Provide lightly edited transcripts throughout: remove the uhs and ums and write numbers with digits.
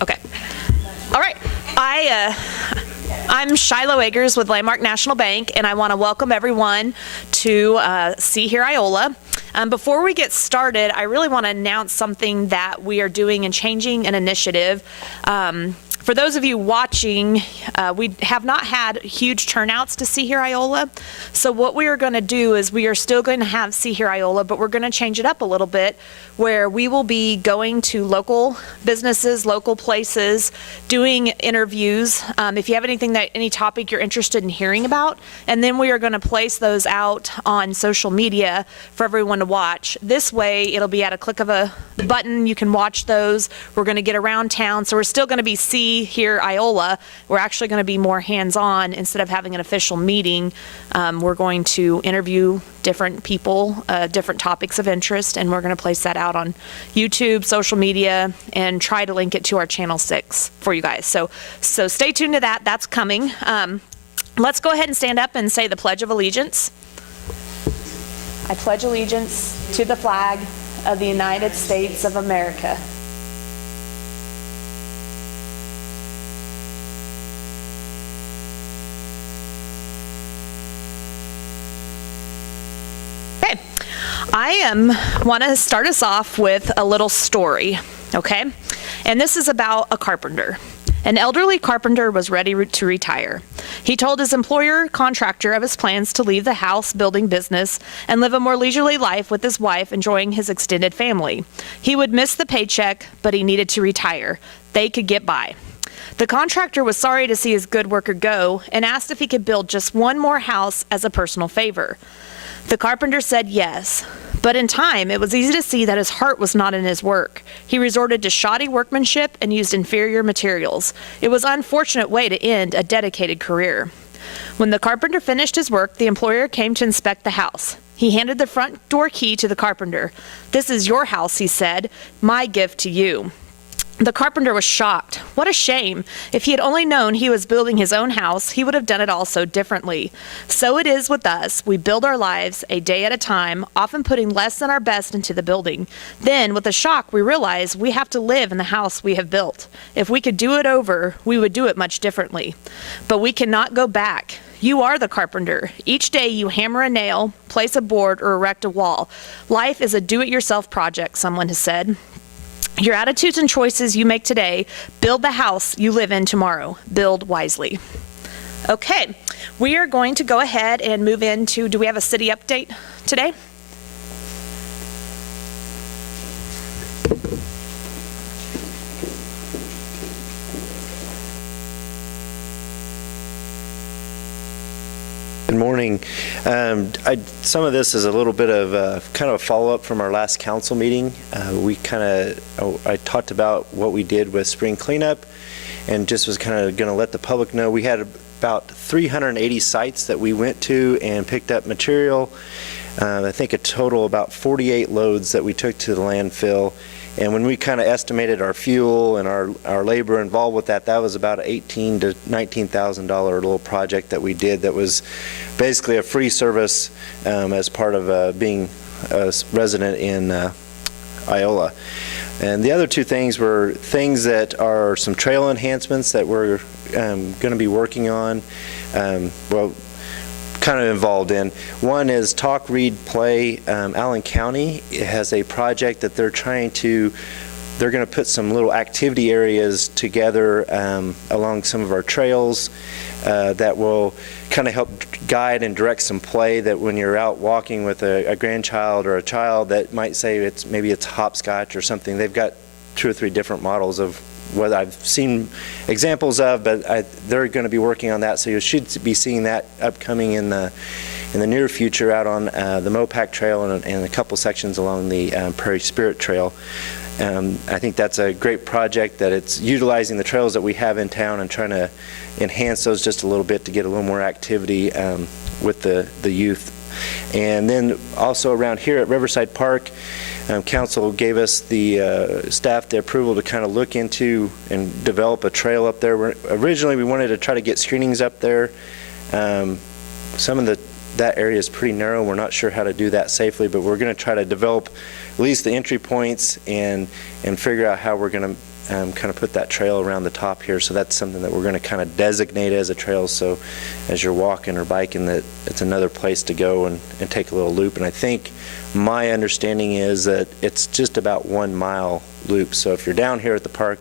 Okay. All right. I'm Shiloh Eggers with Landmark National Bank, and I want to welcome everyone to See Here Iola. Before we get started, I really want to announce something that we are doing and changing an initiative. For those of you watching, we have not had huge turnouts to See Here Iola. So what we are going to do is we are still going to have See Here Iola, but we're going to change it up a little bit, where we will be going to local businesses, local places, doing interviews. If you have any topic you're interested in hearing about, and then we are going to place those out on social media for everyone to watch. This way, it'll be at a click of a button. You can watch those. We're going to get around town, so we're still going to be See Here Iola. We're actually going to be more hands-on instead of having an official meeting. We're going to interview different people, different topics of interest, and we're going to place that out on YouTube, social media, and try to link it to our Channel 6 for you guys. So stay tuned to that. That's coming. Let's go ahead and stand up and say the Pledge of Allegiance. I pledge allegiance to the flag of the United States of America. Okay, I want to start us off with a little story, okay? And this is about a carpenter. An elderly carpenter was ready to retire. He told his employer contractor of his plans to leave the house building business and live a more leisurely life with his wife, enjoying his extended family. He would miss the paycheck, but he needed to retire. They could get by. The contractor was sorry to see his good worker go and asked if he could build just one more house as a personal favor. The carpenter said yes, but in time, it was easy to see that his heart was not in his work. He resorted to shoddy workmanship and used inferior materials. It was an unfortunate way to end a dedicated career. When the carpenter finished his work, the employer came to inspect the house. He handed the front door key to the carpenter. "This is your house," he said, "my gift to you." The carpenter was shocked. What a shame. If he had only known he was building his own house, he would have done it all so differently. So it is with us. We build our lives a day at a time, often putting less than our best into the building. Then, with a shock, we realize we have to live in the house we have built. If we could do it over, we would do it much differently. But we cannot go back. You are the carpenter. Each day you hammer a nail, place a board, or erect a wall. Life is a do-it-yourself project, someone has said. Your attitudes and choices you make today build the house you live in tomorrow. Build wisely. Okay, we are going to go ahead and move into, do we have a city update today? Good morning. Some of this is a little bit of kind of a follow-up from our last council meeting. I talked about what we did with spring cleanup and just was kind of going to let the public know we had about 380 sites that we went to and picked up material. I think a total about 48 loads that we took to the landfill. And when we kind of estimated our fuel and our labor involved with that, that was about $18,000 to $19,000 little project that we did that was basically a free service as part of being a resident in Iola. And the other two things were things that are some trail enhancements that we're going to be working on. Kind of involved in. One is Talk, Read, Play. Allen County has a project that they're going to put some little activity areas together along some of our trails that will kind of help guide and direct some play, that when you're out walking with a grandchild or a child that might say maybe it's hopscotch or something. They've got 2 or 3 different models of what I've seen examples of, but they're going to be working on that, so you should be seeing that upcoming in the near future out on the Mopac Trail and a couple sections along the Prairie Spirit Trail. I think that's a great project, that it's utilizing the trails that we have in town and trying to enhance those just a little bit to get a little more activity with the youth. And then also around here at Riverside Park, Council gave us the staff the approval to kind of look into and develop a trail up there. Originally we wanted to try to get screenings up there. Some of that area is pretty narrow. We're not sure how to do that safely, but we're going to try to develop at least the entry points and figure out how we're going to kind of put that trail around the top here. So that's something that we're going to kind of designate as a trail. So as you're walking or biking, that it's another place to go and take a little loop. And I think my understanding is that it's just about 1 mile loop. So if you're down here at the park,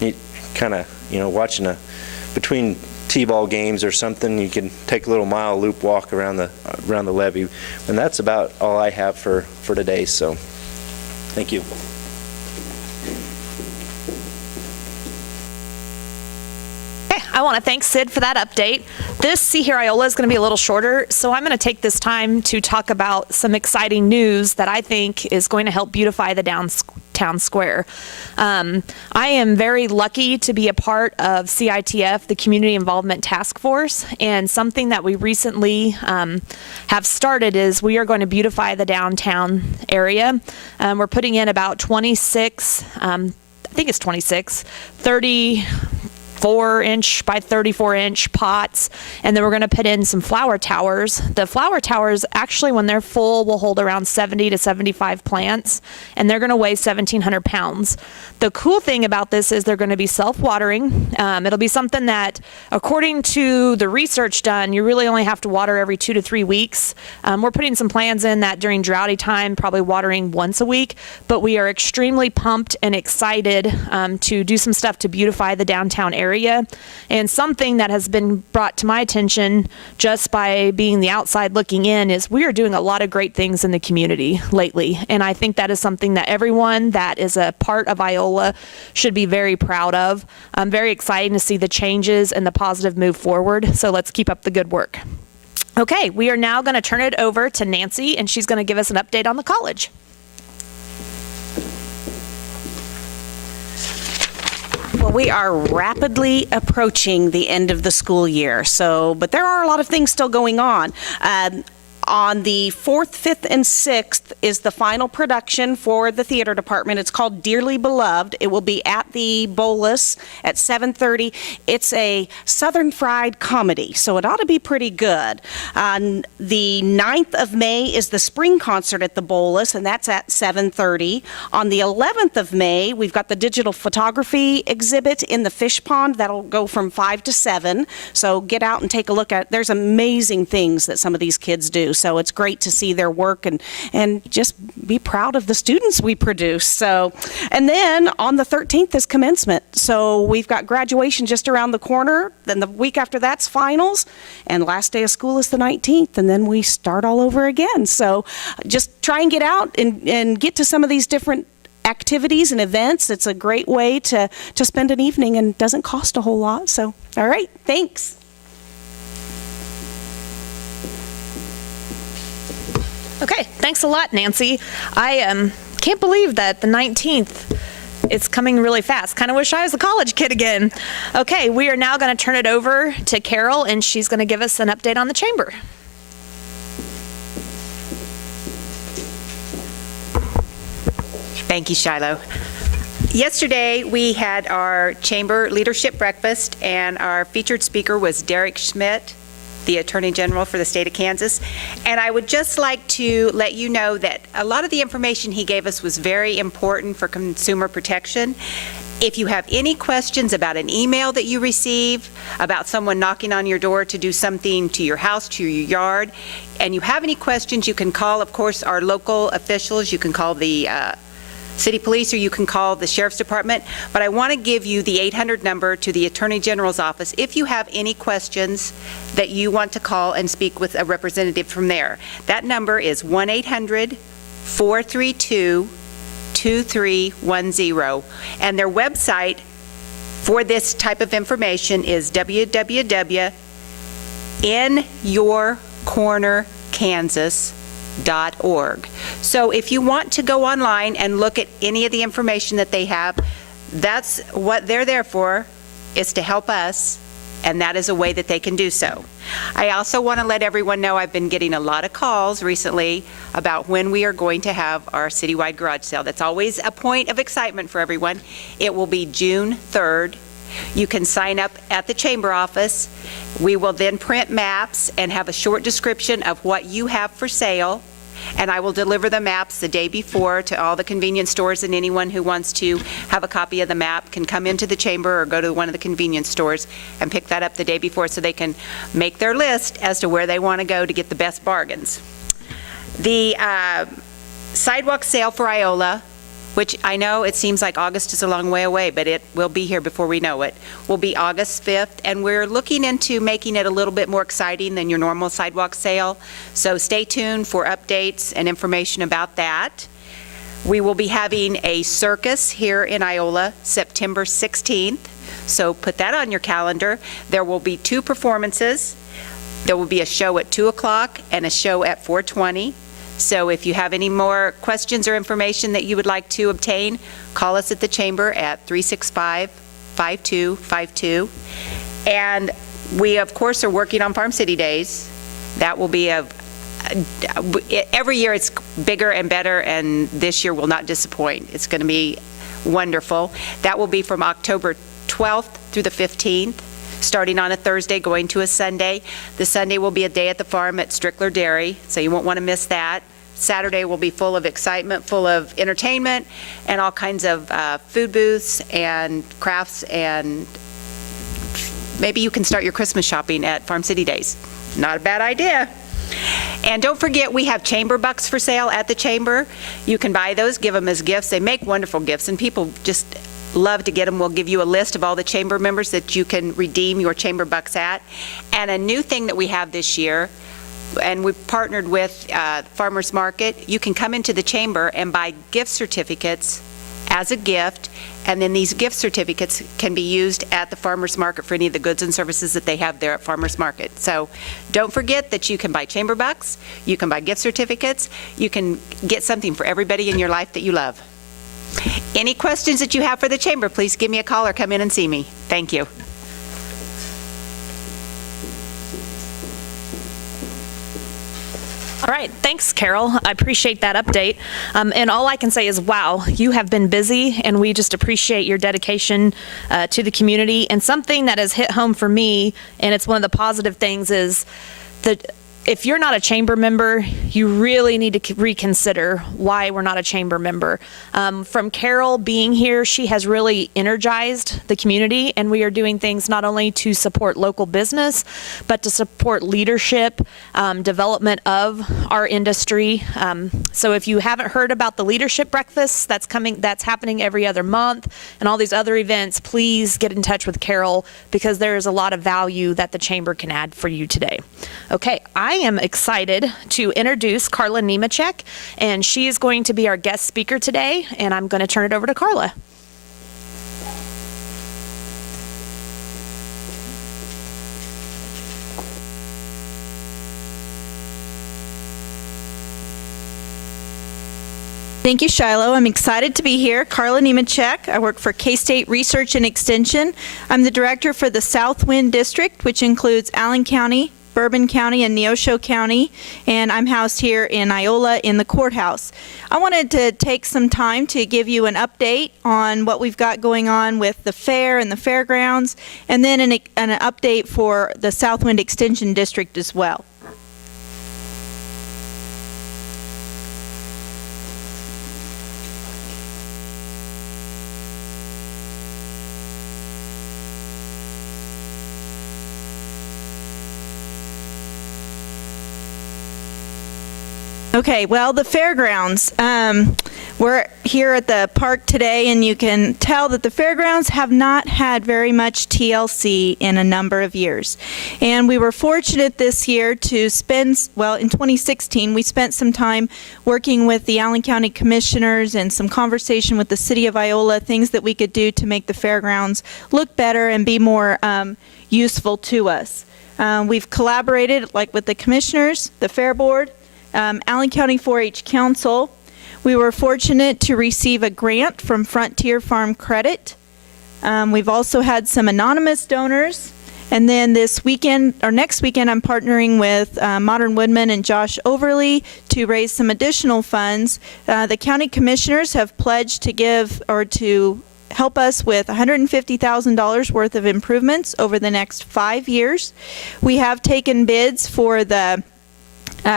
you kind of, watching between T-ball games or something, you can take a little mile loop walk around the levee. And that's about all I have for today. So thank you. I want to thank Sid for that update. This See Here Iola is going to be a little shorter, so I'm going to take this time to talk about some exciting news that I think is going to help beautify the downtown square. I am very lucky to be a part of CITF, the Community Involvement Task Force, and something that we recently have started is we are going to beautify the downtown area. We're putting in about 26, I think it's 26, 34-inch by 34-inch pots, and then we're going to put in some flower towers. The flower towers, actually, when they're full, will hold around 70 to 75 plants, and they're going to weigh 1,700 pounds. The cool thing about this is they're going to be self-watering. It'll be something that, according to the research done, you really only have to water every 2 to 3 weeks. We're putting some plans in that during droughty time, probably watering once a week, but we are extremely pumped and excited to do some stuff to beautify the downtown area. And something that has been brought to my attention just by being the outside looking in is we are doing a lot of great things in the community lately. And I think that is something that everyone that is a part of Iola should be very proud of. I'm very excited to see the changes and the positive move forward. So let's keep up the good work. Okay, we are now going to turn it over to Nancy, and she's going to give us an update on the college. Well, we are rapidly approaching the end of the school year, but there are a lot of things still going on. On the 4th, 5th, and 6th is the final production for the theater department. It's called Dearly Beloved. It will be at the Bolus at 7:30. It's a Southern fried comedy, so it ought to be pretty good. On the 9th of May is the spring concert at the Bolus, and that's at 7:30. On the 11th of May, we've got the digital photography exhibit in the fish pond. That'll go from 5 to 7. So get out and take a look at. There's amazing things that some of these kids do. So it's great to see their work and just be proud of the students we produce. So, and then on the 13th is commencement. So we've got graduation just around the corner. Then the week after that's finals, and last day of school is the 19th, and then we start all over again. So just try and get out and get to some of these different activities and events. It's a great way to spend an evening and doesn't cost a whole lot. So, all right, thanks. Okay, thanks a lot, Nancy. I can't believe that the 19th, it's coming really fast. Kind of wish I was a college kid again. Okay, we are now going to turn it over to Carol, and she's going to give us an update on the chamber. Thank you, Shiloh. Yesterday, we had our chamber leadership breakfast, and our featured speaker was Derek Schmidt, the Attorney General for the state of Kansas. And I would just like to let you know that a lot of the information he gave us was very important for consumer protection. If you have any questions about an email that you receive, about someone knocking on your door to do something to your house, to your yard, and you have any questions, you can call, of course, our local officials. You can call the city police, or you can call the sheriff's department. But I want to give you the 800 number to the Attorney General's office if you have any questions that you want to call and speak with a representative from there. That number is 1-800-432-2310. And their website for this type of information is www.inyourcornerkansas.org. So if you want to go online and look at any of the information that they have, that's what they're there for, is to help us, and that is a way that they can do so. I also want to let everyone know I've been getting a lot of calls recently about when we are going to have our citywide garage sale. That's always a point of excitement for everyone. It will be June 3rd. You can sign up at the chamber office. We will then print maps and have a short description of what you have for sale. and I will deliver the maps the day before to all the convenience stores, and anyone who wants to have a copy of the map can come into the chamber or go to one of the convenience stores and pick that up the day before so they can make their list as to where they want to go to get the best bargains. The sidewalk sale for Iola, which I know it seems like August is a long way away, but it will be here before we know it, will be August 5th, and we're looking into making it a little bit more exciting than your normal sidewalk sale. So stay tuned for updates and information about that. We will be having a circus here in Iola September 16th, so put that on your calendar. There will be 2 performances. There will be a show at 2 o'clock and a show at 4:20. So if you have any more questions or information that you would like to obtain, call us at the chamber at 365-5252. And we, of course, are working on Farm City Days. That will be every year it's bigger and better, and this year will not disappoint. It's going to be wonderful. That will be from October 12th through the 15th. Starting on a Thursday, going to a Sunday. The Sunday will be a day at the farm at Strickler Dairy, so you won't want to miss that. Saturday will be full of excitement, full of entertainment, and all kinds of food booths and crafts, and maybe you can start your Christmas shopping at Farm City Days. Not a bad idea. And don't forget, we have chamber bucks for sale at the chamber. You can buy those, give them as gifts. They make wonderful gifts, and people just love to get them. We'll give you a list of all the chamber members that you can redeem your chamber bucks at. And a new thing that we have this year, and we've partnered with Farmers Market, you can come into the chamber and buy gift certificates as a gift, and then these gift certificates can be used at the Farmers Market for any of the goods and services that they have there at Farmers Market. So don't forget that you can buy chamber bucks, you can buy gift certificates, you can get something for everybody in your life that you love. Any questions that you have for the chamber, please give me a call or come in and see me. Thank you. All right, thanks, Carol. I appreciate that update. And all I can say is, wow, you have been busy, and we just appreciate your dedication to the community. And something that has hit home for me, and it's one of the positive things, is that if you're not a chamber member, you really need to reconsider why we're not a chamber member. From Carol being here, she has really energized the community, and we are doing things not only to support local business, but to support leadership, development of our industry. So if you haven't heard about the leadership breakfast that's happening every other month, and all these other events, please get in touch with Carol, because there is a lot of value that the chamber can add for you today. Okay, I am excited to introduce Carla Nemechek, and she is going to be our guest speaker today, and I'm going to turn it over to Carla. Thank you, Shiloh. I'm excited to be here. Carla Nemechek. I work for K-State Research and Extension. I'm the director for the Southwind District, which includes Allen County, Bourbon County, and Neosho County, and I'm housed here in Iola in the courthouse. I wanted to take some time to give you an update on what we've got going on with the fair and the fairgrounds, and then an update for the Southwind Extension District as well. Okay, well, the fairgrounds. We're here at the park today, and you can tell that the fairgrounds have not had very much TLC in a number of years. And we were fortunate this year to spend, well, in 2016, we spent some time working with the Allen County Commissioners and some conversation with the City of Iola, things that we could do to make the fairgrounds look better and be more useful to us. We've collaborated, like, with the Commissioners, the Fair Board, Allen County 4-H Council. We were fortunate to receive a grant from Frontier Farm Credit. We've also had some anonymous donors. And then this weekend, or next weekend, I'm partnering with Modern Woodman and Josh Overly to raise some additional funds. The county commissioners have pledged to give, or to help us with $150,000 worth of improvements over the next 5 years. We have taken bids for the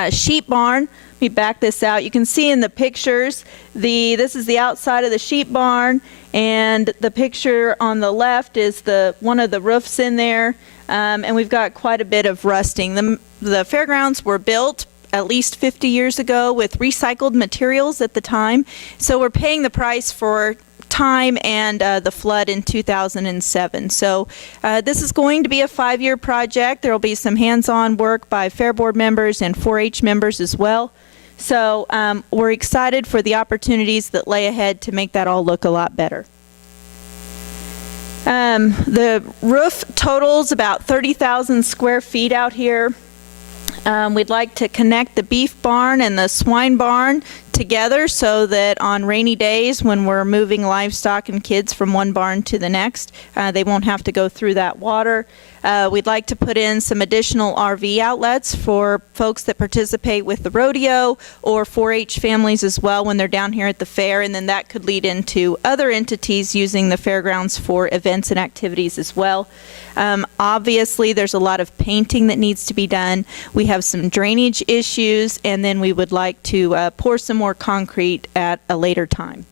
sheep barn. me back this out. You can see in the pictures, this is the outside of the sheep barn, and the picture on the left is one of the roofs in there, and we've got quite a bit of rusting. The fairgrounds were built at least 50 years ago with recycled materials at the time, so we're paying the price for time and the flood in 2007. So this is going to be a 5-year project. There will be some hands-on work by Fair Board members and 4-H members as well. So we're excited for the opportunities that lay ahead to make that all look a lot better. The roof totals about 30,000 square feet out here. We'd like to connect the beef barn and the swine barn together so that on rainy days when we're moving livestock and kids from one barn to the next, they won't have to go through that water. We'd like to put in some additional RV outlets for folks that participate with the rodeo or 4-H families as well when they're down here at the fair, and then that could lead into other entities using the fairgrounds for events and activities as well. Obviously, there's a lot of painting that needs to be done. We have some drainage issues, and then we would like to pour some more concrete at a later time.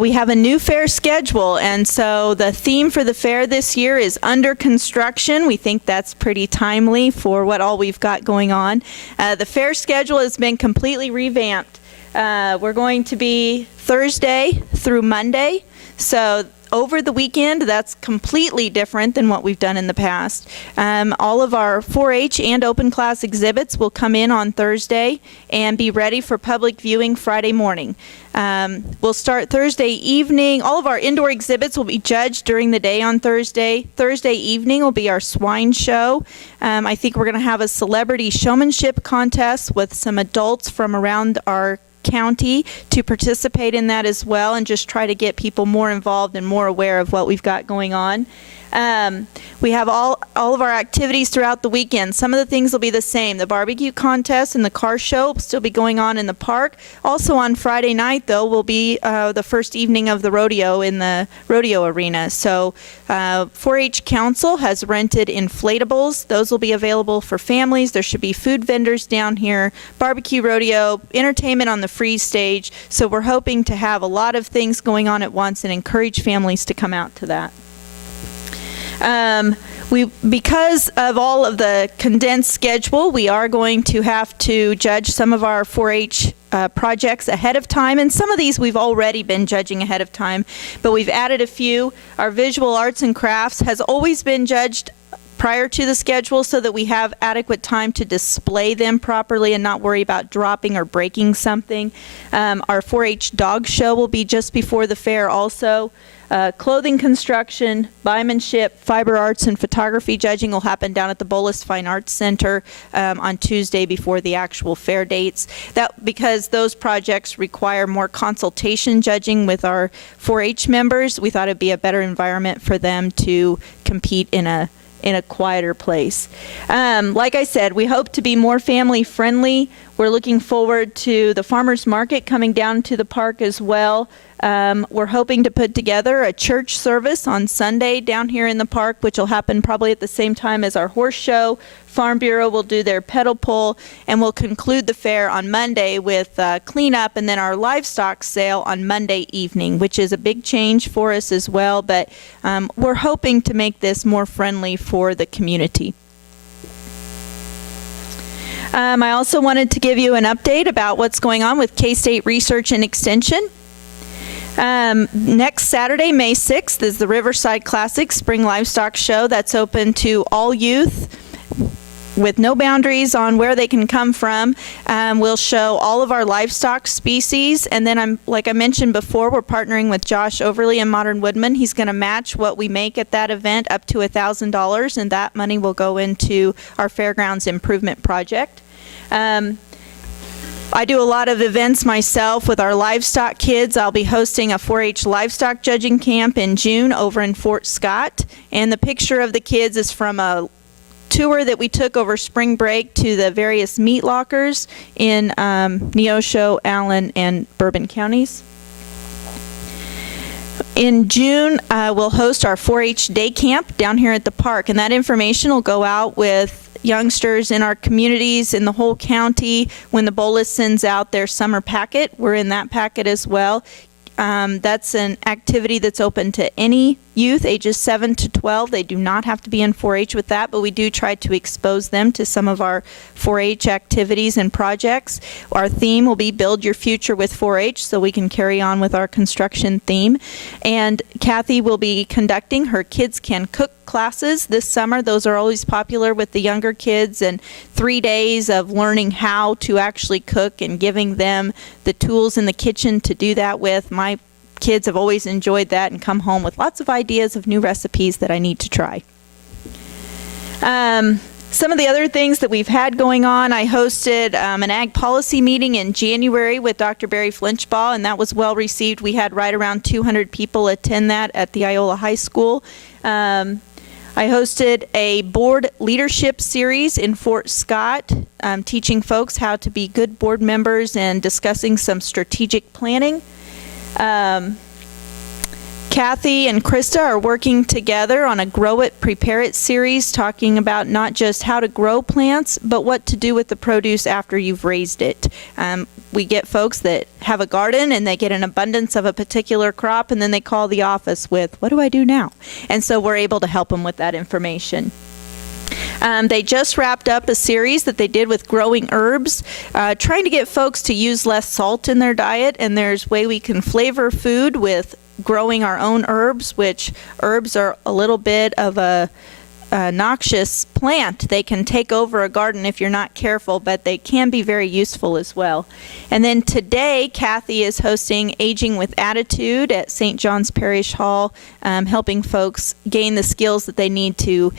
We have a new fair schedule, and so the theme for the fair this year is under construction. We think that's pretty timely for what all we've got going on. The fair schedule has been completely revamped. We're going to be Thursday through Monday, so over the weekend, that's completely different than what we've done in the past. All of our 4-H and open class exhibits will come in on Thursday and be ready for public viewing Friday morning. We'll start Thursday evening. All of our indoor exhibits will be judged during the day on Thursday. Thursday evening will be our swine show. I think we're going to have a celebrity showmanship contest with some adults from around our county to participate in that as well, and just try to get people more involved and more aware of what we've got going on. We have all of our activities throughout the weekend. Some of the things will be the same. The barbecue contest and the car show will still be going on in the park. Also on Friday night, though, will be the first evening of the rodeo in the rodeo arena. So 4-H Council has rented inflatables. Those will be available for families. There should be food vendors down here, barbecue rodeo, entertainment on the free stage. So we're hoping to have a lot of things going on at once and encourage families to come out to that. Because of all of the condensed schedule, we are going to have to judge some of our 4-H projects ahead of time, and some of these we've already been judging ahead of time, but we've added a few. Our visual arts and crafts has always been judged prior to the schedule so that we have adequate time to display them properly and not worry about dropping or breaking something. Our 4-H dog show will be just before the fair also. Clothing construction, buymanship, fiber arts, and photography judging will happen down at the Bolus Fine Arts Center on Tuesday before the actual fair dates. Because those projects require more consultation judging with our 4-H members, we thought it'd be a better environment for them to compete in a quieter place. Like I said, we hope to be more family friendly. We're looking forward to the farmers market coming down to the park as well. We're hoping to put together a church service on Sunday down here in the park, which will happen probably at the same time as our horse show. Farm Bureau will do their pedal pull, and we'll conclude the fair on Monday with cleanup and then our livestock sale on Monday evening, which is a big change for us as well, but we're hoping to make this more friendly for the community. I also wanted to give you an update about what's going on with K-State Research and Extension. Next Saturday, May 6th, is the Riverside Classic Spring Livestock Show. That's open to all youth with no boundaries on where they can come from. We'll show all of our livestock species, and then like I mentioned before, we're partnering with Josh Overly and Modern Woodman. He's going to match what we make at that event up to $1,000, and that money will go into our Fairgrounds Improvement Project. I do a lot of events myself with our livestock kids. I'll be hosting a 4-H livestock judging camp in June over in Fort Scott. And the picture of the kids is from a tour that we took over spring break to the various meat lockers in Neosho, Allen, and Bourbon counties. In June, we'll host our 4-H day camp down here at the park, and that information will go out with youngsters in our communities in the whole county, when the BOLA sends out their summer packet, we're in that packet as well. That's an activity that's open to any youth ages 7 to 12. They do not have to be in 4-H with that, but we do try to expose them to some of our 4-H activities and projects. Our theme will be Build Your Future with 4-H, so we can carry on with our construction theme. And Kathy will be conducting her Kids Can Cook classes this summer. Those are always popular with the younger kids, and 3 days of learning how to actually cook and giving them the tools in the kitchen to do that with. My kids have always enjoyed that and come home with lots of ideas of new recipes that I need to try. Some of the other things that we've had going on, I hosted an ag policy meeting in January with Dr. Barry Flinchbaugh, and that was well received. We had right around 200 people attend that at the Iola High School. I hosted a board leadership series in Fort Scott, teaching folks how to be good board members and discussing some strategic planning. Kathy and Krista are working together on a Grow It, Prepare It series, talking about not just how to grow plants, but what to do with the produce after you've raised it. We get folks that have a garden and they get an abundance of a particular crop, and then they call the office with, what do I do now? And so we're able to help them with that information. They just wrapped up a series that they did with growing herbs, trying to get folks to use less salt in their diet, and there's a way we can flavor food with growing our own herbs, which herbs are a little bit of a noxious plant. They can take over a garden if you're not careful, but they can be very useful as well. And then today, Kathy is hosting Aging with Attitude at St. John's Parish Hall, helping folks gain the skills that they need to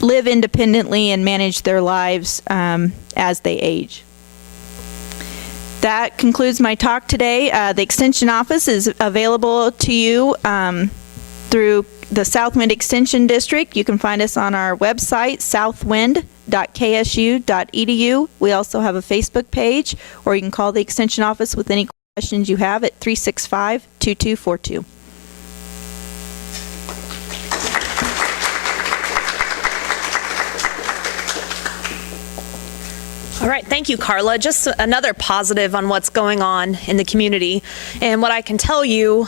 live independently and manage their lives as they age. That concludes my talk today. The Extension Office is available to you through the Southwind Extension District. You can find us on our website, southwind.ksu.edu. We also have a Facebook page, or you can call the Extension Office with any questions you have at 365-2242. All right, thank you, Carla. Just another positive on what's going on in the community. And what I can tell you,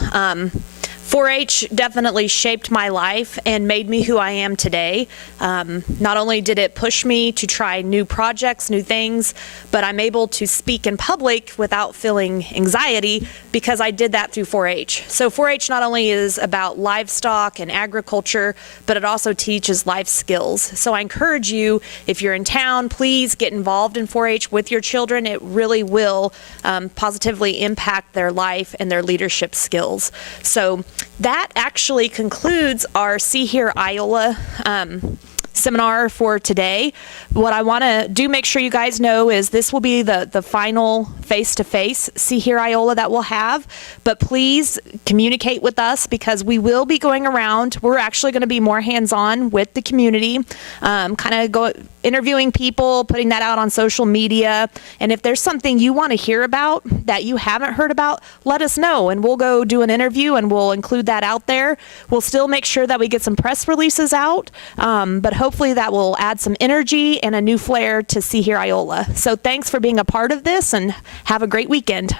4-H definitely shaped my life and made me who I am today. Not only did it push me to try new projects, new things, but I'm able to speak in public without feeling anxiety because I did that through 4-H. So 4-H not only is about livestock and agriculture, but it also teaches life skills. So I encourage you, if you're in town, please get involved in 4-H with your children. It really will positively impact their life and their leadership skills. So that actually concludes our See Here Iola seminar for today. What I want to do, make sure you guys know, is this will be the final face-to-face See Here Iola that we'll have, but please communicate with us because we will be going around. We're actually going to be more hands-on with the community, kind of go interviewing people, putting that out on social media, and if there's something you want to hear about that you haven't heard about, let us know and we'll go do an interview and we'll include that out there. We'll still make sure that we get some press releases out, but hopefully that will add some energy and a new flair to See Here Iola. So thanks for being a part of this and have a great weekend.